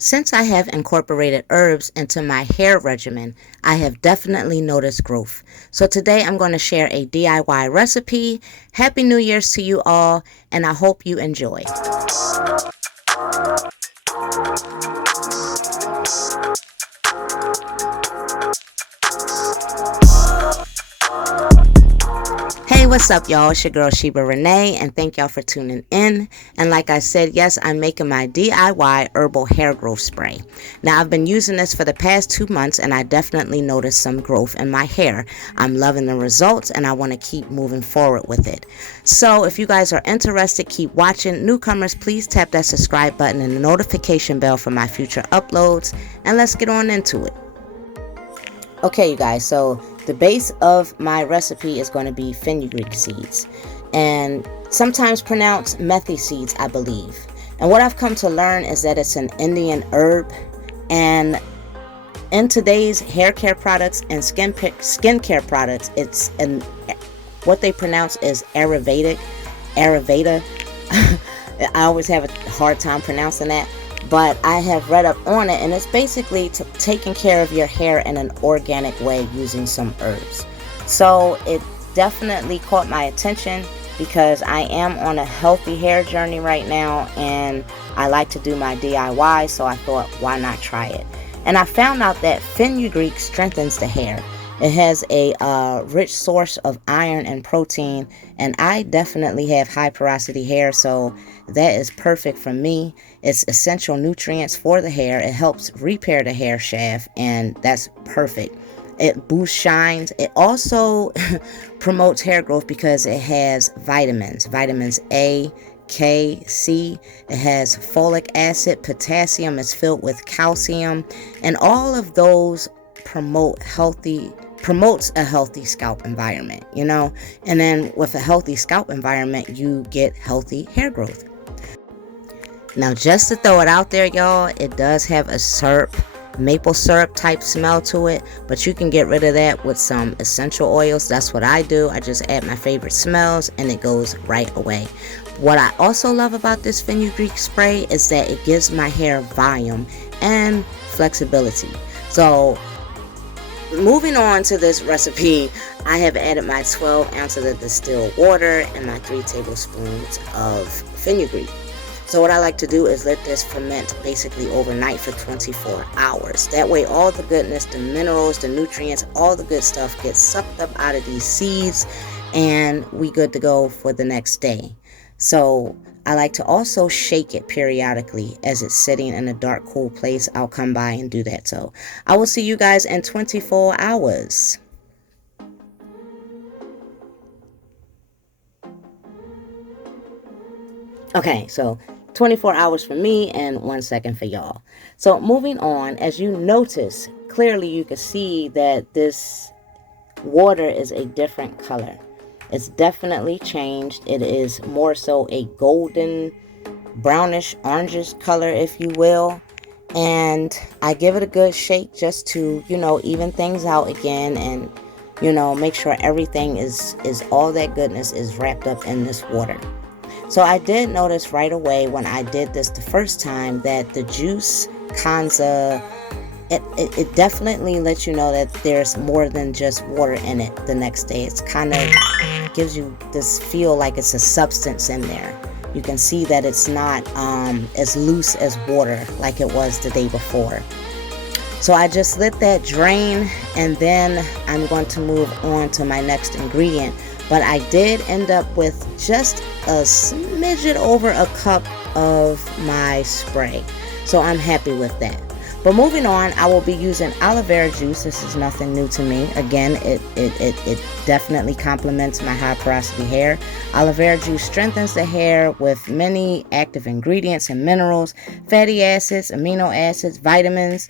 Since I have incorporated herbs into my hair regimen, I have definitely noticed growth. So today I'm going to share a DIY recipe. Happy New Year's to you all, and I hope you enjoy. Hey, what's up, y'all? It's your girl Sheba Renee, and thank y'all for tuning in. And like I said, yes, I'm making my DIY herbal hair growth spray. Now, I've been using this for the past 2 months, and I definitely noticed some growth in my hair. I'm loving the results, and I want to keep moving forward with it. So, if you guys are interested, keep watching. Newcomers, please tap that subscribe button and the notification bell for my future uploads, and let's get on into it. Okay, you guys, so the base of my recipe is going to be fenugreek seeds, and sometimes pronounced methy seeds, I believe. And what I've come to learn is that it's an Indian herb, and in today's hair care products and skincare products, it's what they pronounce is Ayurveda. I always have a hard time pronouncing that, but I have read up on it, and it's basically taking care of your hair in an organic way using some herbs. So it definitely caught my attention because I am on a healthy hair journey right now, and I like to do my DIY, so I thought, why not try it? And I found out that fenugreek strengthens the hair. It has a rich source of iron and protein, and I definitely have high porosity hair, so that is perfect for me. It's essential nutrients for the hair. It helps repair the hair shaft, and that's perfect. It boosts shines. It also promotes hair growth because it has vitamins A, K, C. It has folic acid, potassium is filled with calcium, and all of those promotes a healthy scalp environment, and then with a healthy scalp environment, you get healthy hair growth. Now, just to throw it out there, y'all, it does have a maple syrup type smell to it, but you can get rid of that with some essential oils. That's what I do. I just add my favorite smells and it goes right away. What I also love about this fenugreek spray is that it gives my hair volume and flexibility. So moving on to this recipe, I have added my 12 ounces of distilled water and my 3 tablespoons of fenugreek. So what I like to do is let this ferment basically overnight for 24 hours. That way all the goodness, the minerals, the nutrients, all the good stuff gets sucked up out of these seeds, and we good to go for the next day. So I like to also shake it periodically as it's sitting in a dark, cool place. I'll come by and do that. So I will see you guys in 24 hours. Okay, so 24 hours for me and 1 second for y'all. So moving on, as you notice, clearly you can see that this water is a different color. It's definitely changed. It is more so a golden, brownish, orangish color, if you will. And I give it a good shake just to, even things out again, and, make sure everything is all that goodness is wrapped up in this water. So I did notice right away when I did this the first time that the juice it definitely lets you know that there's more than just water in it the next day. It's kind of gives you this feel like it's a substance in there. You can see that it's not as loose as water like it was the day before. So I just let that drain, and then I'm going to move on to my next ingredient. But I did end up with just a smidget over a cup of my spray. So I'm happy with that. But moving on, I will be using aloe vera juice. This is nothing new to me. Again, it definitely complements my high porosity hair. Aloe vera juice strengthens the hair with many active ingredients and minerals, fatty acids, amino acids, vitamins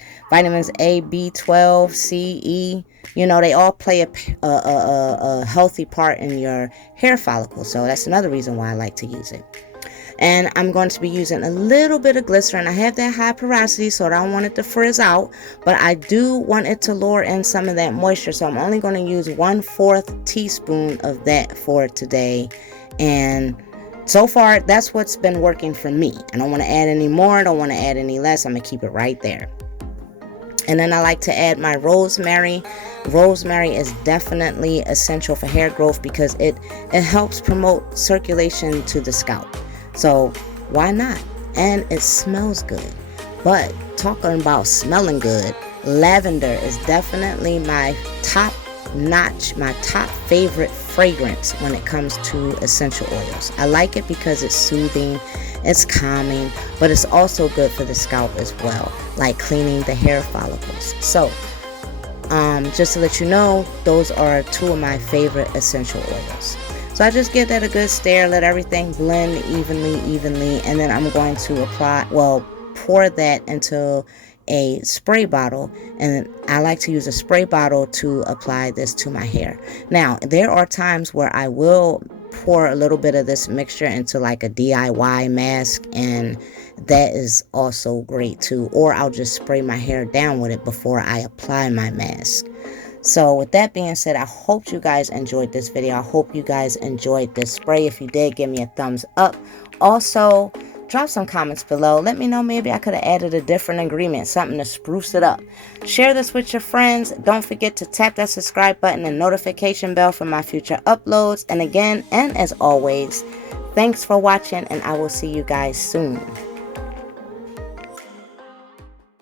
A, B12, C, E. They all play a healthy part in your hair follicle. So that's another reason why I like to use it. And I'm going to be using a little bit of glycerin. I have that high porosity, so I don't want it to frizz out, but I do want it to lure in some of that moisture. So I'm only going to use 1/4 teaspoon of that for today. And So far, that's what's been working for me. I don't want to add any more. I don't want to add any less. I'm going to keep it right there. And then I like to add my rosemary. Rosemary is definitely essential for hair growth because it helps promote circulation to the scalp. So why not? And it smells good. But talking about smelling good, lavender is definitely my top notch, my top favorite fragrance when it comes to essential oils. I like it because it's soothing, it's calming, but it's also good for the scalp as well, like cleaning the hair follicles. So just to let you know, those are two of my favorite essential oils. So I just give that a good stir, let everything blend evenly, and then I'm going to pour that into a spray bottle, and I like to use a spray bottle to apply this to my hair. Now, there are times where I will pour a little bit of this mixture into like a DIY mask, and that is also great too. Or I'll just spray my hair down with it before I apply my mask. So with that being said, I hope you guys enjoyed this video. I hope you guys enjoyed this spray. If you did, give me a thumbs up. Also, drop some comments below. Let me know, maybe I could have added a different ingredient, something to spruce it up. Share this with your friends. Don't forget to tap that subscribe button and notification bell for my future uploads. And again, and as always, thanks for watching, and I will see you guys soon.